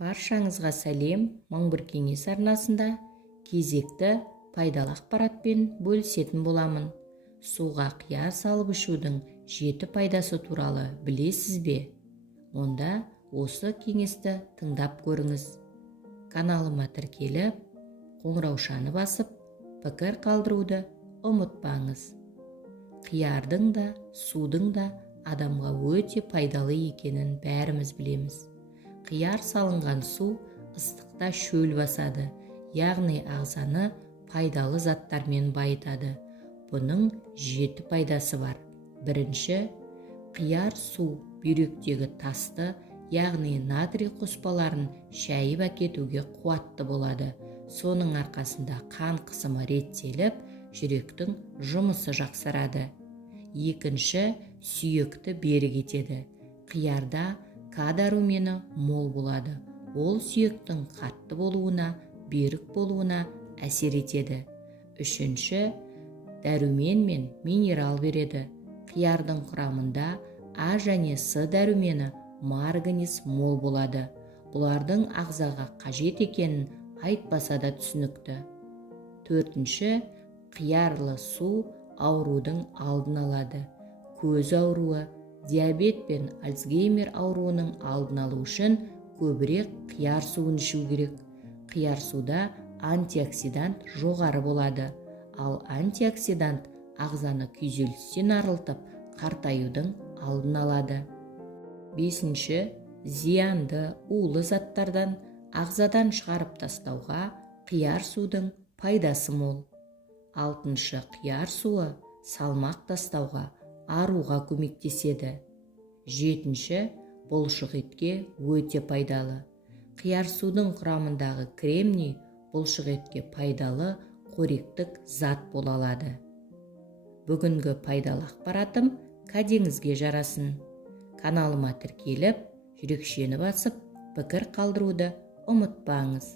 Баршаңызға сәлем. Мың бір кеңес арнасында кезекті пайдалы ақпаратпен бөлісетін боламын. Суға қияр салып ішудің 7 пайдасы туралы білесіз бе? Онда осы кеңесті тыңдап көріңіз. Каналыма тіркеліп, қоңыраушаны басып, пікір қалдыруды ұмытпаңыз. Қиярдың да, судың да адамға өте пайдалы екенін бәріміз білеміз. Қияр салынған су ыстықта шөл басады, яғни ағзаны пайдалы заттармен байытады. Бұның 7 пайдасы бар. Бірінші, қияр су бүйректегі тасты, яғни натрий қоспаларын шайып әкетуге қуатты болады. Соның арқасында қан қысымы реттеліп, жүректің жұмысы жақсарады. Екінші, сүйекті берік етеді. Қиярда К дәрумені мол болады. Ол сүйектің қатты болуына, берік болуына әсер етеді. Үшінші, дәрумен мен минерал береді. Қиярдың құрамында А және С дәрумені, марганец мол болады. Бұлардың ағзаға қажет екенін айтпаса да түсінікті. Төртінші, қиярлы су аурудың алдын алады. Көз ауруы, диабет пен Альцгеймер ауруының алдын алу үшін көбірек қияр суын ішу керек. Қияр суда антиоксидант жоғары болады, ал антиоксидант ағзаны күйзелістен арылтып, қартаюдың алдын алады. Бесінші, зиянды улы заттардан ағзадан шығарып тастауға қияр судың пайдасы мол. Алтыншы, қияр суы салмақ тастауға, аруға көмектеседі. Жетінші, бұлшық етке өте пайдалы. Қияр судың құрамындағы кремний бұлшық етке пайдалы қоректік зат бола алады. Бүгінгі пайдалы ақпаратым кәдеңізге жарасын. Каналыма тіркеліп, жүрекшені басып, пікір қалдыруды ұмытпаңыз.